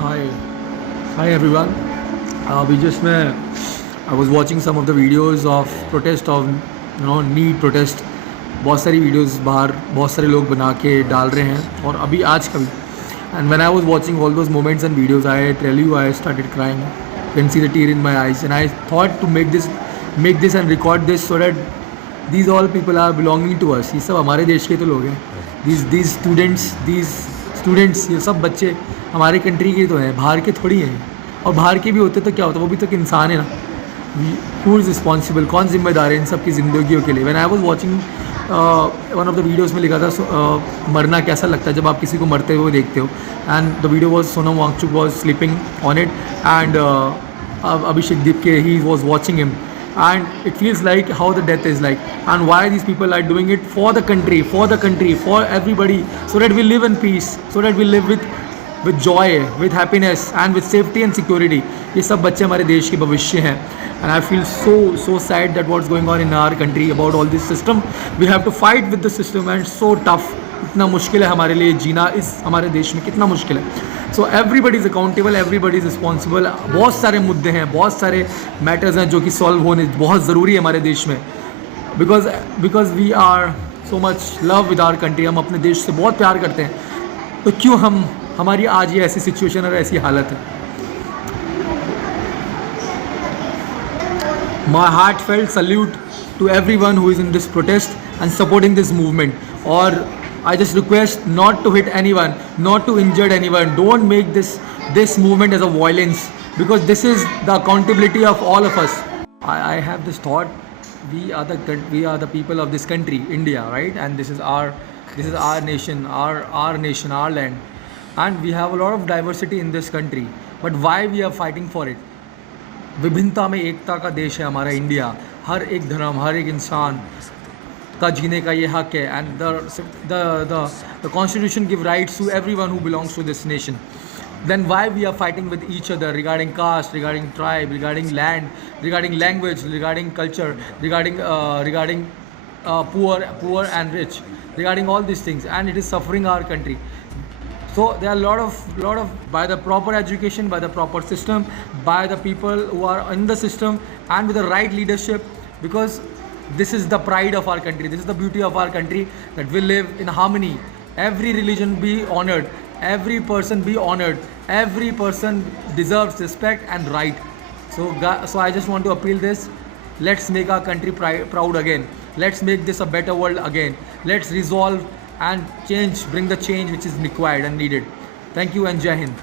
Hi, hi everyone. We just I was watching some of the videos of protest of need protest. बहुत सारी videos बाहर बहुत सारे लोग बना के डाल रहे हैं और अभी आज का भी. And when I was watching all those moments and videos, I tell you I started crying. You can see the tear in my eyes, and I thought to make this and record this so that these all people are belonging to us. ये सब हमारे देश के तो लोग हैं. These students ये सब बच्चे हमारे कंट्री के तो हैं, बाहर के थोड़ी हैं. और बाहर के भी होते तो क्या होता, वो भी तो एक इंसान है ना. हु इज़ रिस्पॉन्सिबल, कौन जिम्मेदार है इन सब की ज़िंदगियों के लिए. When I was watching one of the videos में लिखा था मरना कैसा लगता है जब आप किसी को मरते हुए देखते हो. And the video was Sonam Wangchuk was sleeping on it and Abhishek Deep he was watching him. And it feels like how the death is like, and why these people are doing it for the country, for everybody, so that we live in peace, so that we live with joy, with happiness and with safety and security. ये सब बच्चे हमारे देश के भविष्य हैं. And I feel so sad that what's going on in our country about all this system. We have to fight with the system and so tough. इतना मुश्किल है हमारे लिए जीना इस हमारे देश में, कितना मुश्किल है. So everybody is accountable, everybody is responsible. बहुत सारे मुद्दे हैं, बहुत सारे मैटर्स हैं जो कि सॉल्व होने बहुत ज़रूरी है हमारे देश में. Because we are so much love with our country. हम अपने देश से बहुत प्यार करते हैं, तो क्यों हमारी आज ये ऐसी सिचुएशन और ऐसी हालत है. My heart felt salute to every one who is in this protest and supporting this movement. और I just request not to hit anyone, not to injure anyone. Don't make this movement as a violence, because this is the accountability of all of us. I have this thought: we are the people of this country, India, right? And this is our nation, our land, and we have a lot of diversity in this country. But why we are fighting for it? विभिन्नता में एकता का देश है हमारा India. हर एक धर्म, हर एक इंसान का जीने का ये हक है. And the constitution give rights to everyone who belongs to this nation. Then why we are fighting with each other regarding caste, regarding tribe, regarding land, regarding language, regarding culture, regarding poor and rich, regarding all these things, and it is suffering our country. So there are a lot of by the proper education, by the proper system, by the people who are in the system, and with the right leadership, because this is the pride of our country, this is the beauty of our country, that we live in harmony. Every religion be honored, every person be honored, every person deserves respect and right. So I just want to appeal this: let's make our country proud again. Let's make this a better world again. Let's resolve and bring the change which is required and needed. Thank you and Jai Hind.